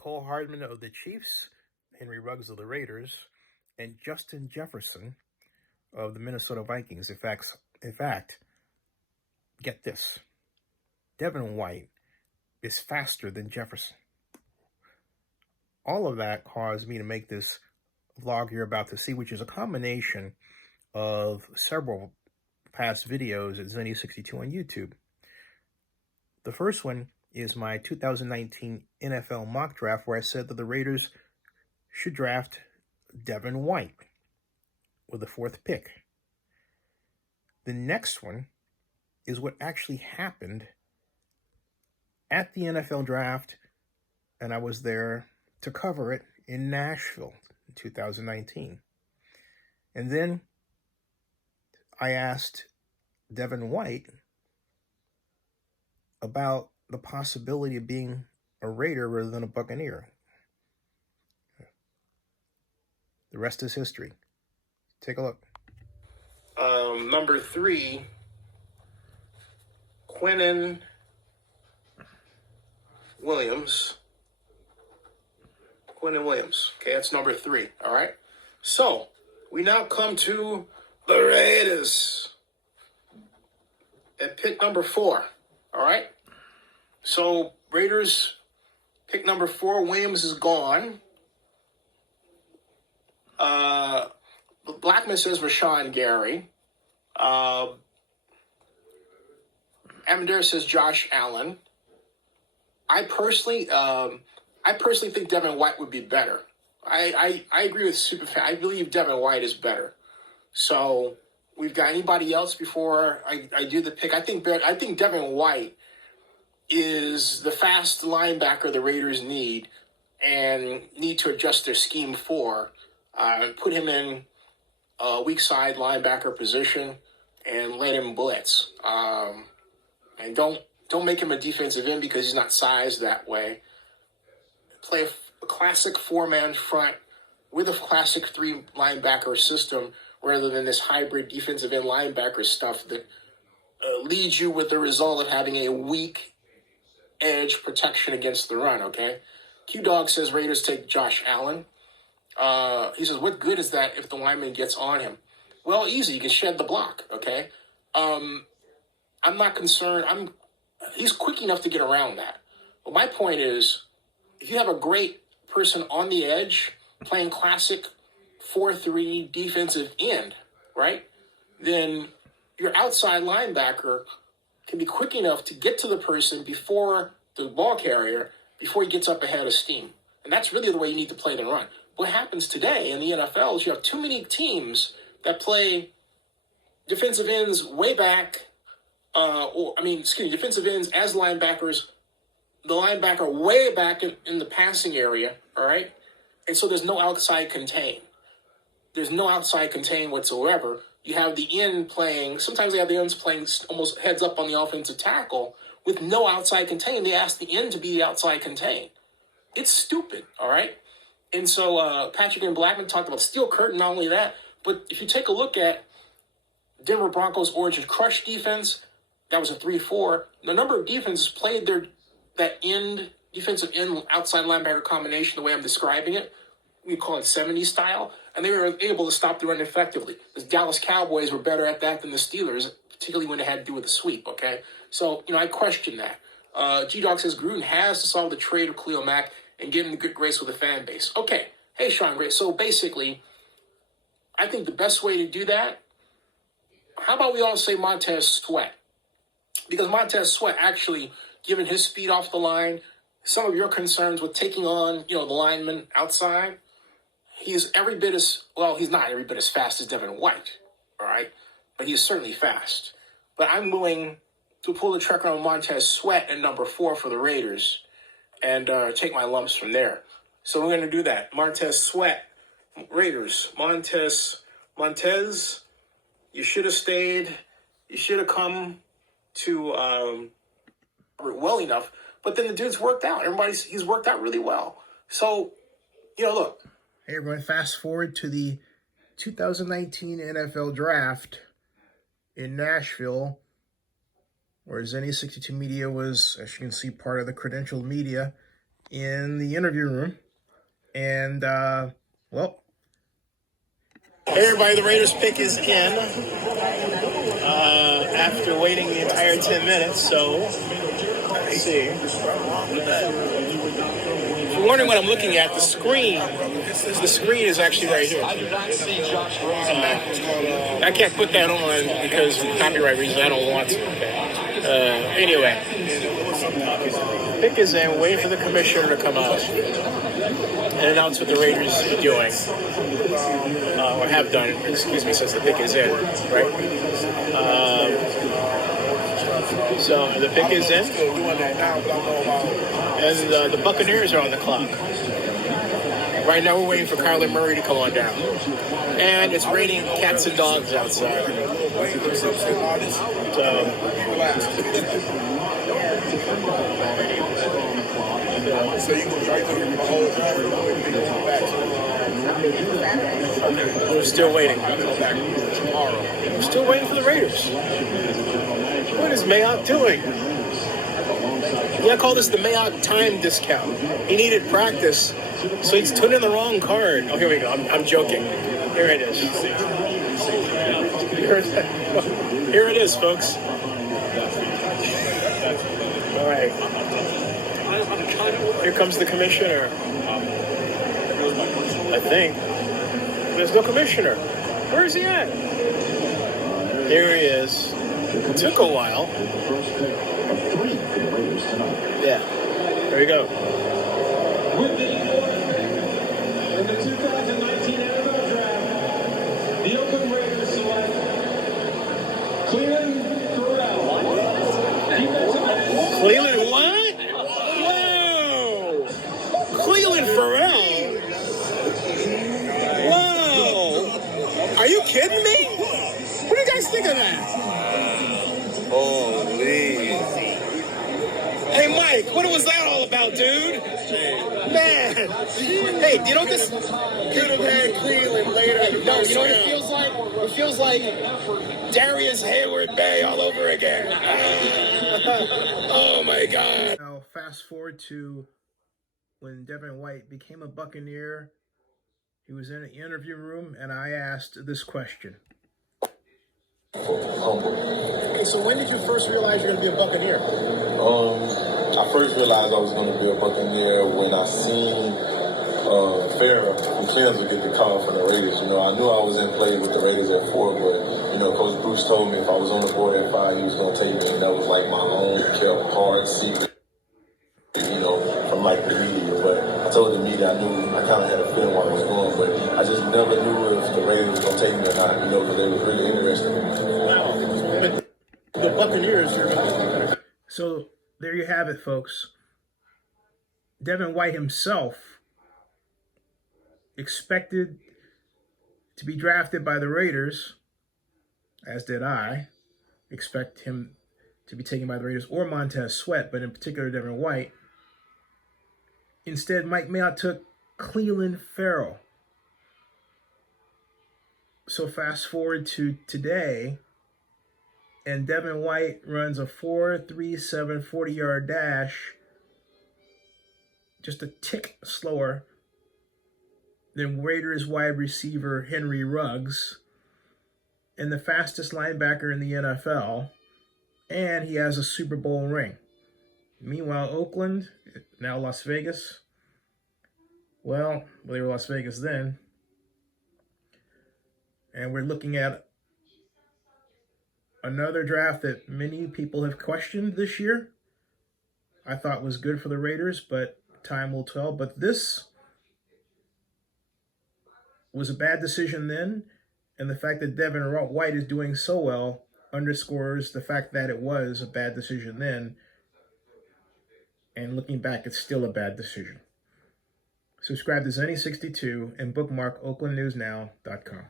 Cole Hardman of the Chiefs, Henry Ruggs of the Raiders, and Justin Jefferson of the Minnesota Vikings. In fact, get this. Devin White is faster than Jefferson. All of that caused me to make this vlog you're about to see, which is a combination of several past videos at Zenny62 on YouTube. The first one is my 2019 NFL mock draft, where I said that the Raiders should draft Devin White with the 4th pick. The next one is what actually happened at the NFL draft, and I was there to cover it in Nashville in 2019. And then I asked Devin White about the possibility of being a Raider rather than a Buccaneer. The rest is history. Take a look. Number 3, Quinnen Williams. Okay, that's number 3. All right. So we now come to the Raiders at pick number 4. All right. So Raiders pick number 4. Williams is gone. Blackman says Rashawn Gary. Amadeus says Josh Allen. I personally think Devin White would be better. I agree with Superfan. I believe Devin White is better. So we've got anybody else before I do the pick? I think Devin White is the fast linebacker the Raiders need and need to adjust their scheme for. Put him in a weak side linebacker position and let him blitz. And don't make him a defensive end because he's not sized that way. Play a classic 4-man front with a classic 3 linebacker system rather than this hybrid defensive end linebacker stuff that leads you with the result of having a weak edge protection against the run, okay? Q-Dog says Raiders take Josh Allen. He says, what good is that if the lineman gets on him? Well, easy. You can shed the block, okay? I'm not concerned. He's quick enough to get around that. But my point is, if you have a great person on the edge playing classic 4-3 defensive end, right, then your outside linebacker can be quick enough to get to the person before the ball carrier, before he gets up ahead of steam. And that's really the way you need to play the run. What happens today in the NFL is you have too many teams that play defensive ends way back, defensive ends as linebackers, the linebacker way back in the passing area, all right? And so there's no outside contain. There's no outside contain whatsoever. You have the end playing, sometimes they have the ends playing almost heads up on the offensive tackle with no outside contain. They ask the end to be the outside contain. It's stupid, all right? And so Patrick and Blackman talked about steel curtain, not only that, but if you take a look at Denver Broncos' Origin Crush defense, that was a 3-4. The number of defenses played that end, defensive end outside linebacker combination, the way I'm describing it, we call it 70s style, and they were able to stop the run effectively. The Dallas Cowboys were better at that than the Steelers, particularly when they had to do with the sweep, okay? So, I question that. G-Dog says Gruden has to solve the trade of Khalil Mack and get in good grace with the fan base. Okay. Hey, Sean Gray. So basically, I think the best way to do that, how about we all say Montez Sweat? Because Montez Sweat actually, given his speed off the line, some of your concerns with taking on, the lineman outside, he's every bit as, well, he's not every bit as fast as Devin White, all right? But he's certainly fast. But I'm willing to pull the trigger on Montez Sweat at number 4 for the Raiders and take my lumps from there. So we're going to do that. Montez Sweat, Raiders. Montez, you should have stayed. You should have come to well enough. But then the dude's worked out. He's worked out really well. So, look. Hey, everyone, fast forward to the 2019 NFL Draft in Nashville, where Zenny62 Media was, as you can see, part of the credentialed media. in the interview room. And, well, hey everybody, the Raiders pick is in after waiting the entire 10 minutes. So, let's see. If you're wondering what I'm looking at, the screen is actually right here. I can't put that on because of copyright reasons. I don't want to. Anyway, pick is in, waiting for the commissioner to come out and announce what the Raiders are doing, or have done, excuse me, since the pick is in, right? So the pick is in, and the Buccaneers are on the clock. Right now we're waiting for Kyler Murray to come on down. And it's raining cats and dogs outside. We're still waiting. We're still waiting for the Raiders. What is Mayock doing? Yeah, I call this the Mayock time discount. He needed practice, so he's put in the wrong card. Oh, here we go. I'm joking. Here it is. Here it is, folks. All right. Here comes the commissioner. I think. There's no commissioner. Where is he at? Here he is. It took a while. Yeah. There you go. In the 2019 NFL Draft, the Oakland Raiders select Cleveland Farrell. Cleveland what? Whoa! Cleveland Farrell? Whoa! Are you kidding me? What do you guys think of that? Holy. Hey, Mike, what was that all about, dude? Man. Hey, you know this? Could have had Cleveland later. No, you know what it feels like? It feels like Darius Hayward Bay all over again. Oh, my God. Now, fast forward to when Devin White became a Buccaneer. He was in an interview room, and I asked this question. Okay, so when did you first realize you're going to be a Buccaneer? I first realized I was going to be a Buccaneer when I seen Farrah from Clemson get the call from the Raiders. You know, I knew I was in play with the Raiders at 4, but, you know, Coach Bruce told me if I was on the board at 5, he was going to take me, and that was like my own kept hard secret, you know, from like the media. But I told the media I kind of had a feeling where I was going, but I just never knew if the Raiders was going to take me or not, you know, because they were really interested in me. The Buccaneers are... So there you have it, folks. Devin White himself expected to be drafted by the Raiders, as did I. Expect him to be taken by the Raiders or Montez Sweat, but in particular Devin White. Instead, Mike Mayock took Cleveland Farrell. So fast forward to today, and Devin White runs a 4.37 40-yard dash, just a tick slower than Raiders wide receiver Henry Ruggs, and the fastest linebacker in the NFL, and he has a Super Bowl ring. Meanwhile, Oakland, now Las Vegas, well, they were Las Vegas then, and we're looking at another draft that many people have questioned this year. I thought was good for the Raiders, but time will tell. But this was a bad decision then, and the fact that Devin White is doing so well underscores the fact that it was a bad decision then, and looking back, it's still a bad decision. Subscribe to Zenny62 and bookmark oaklandnewsnow.com.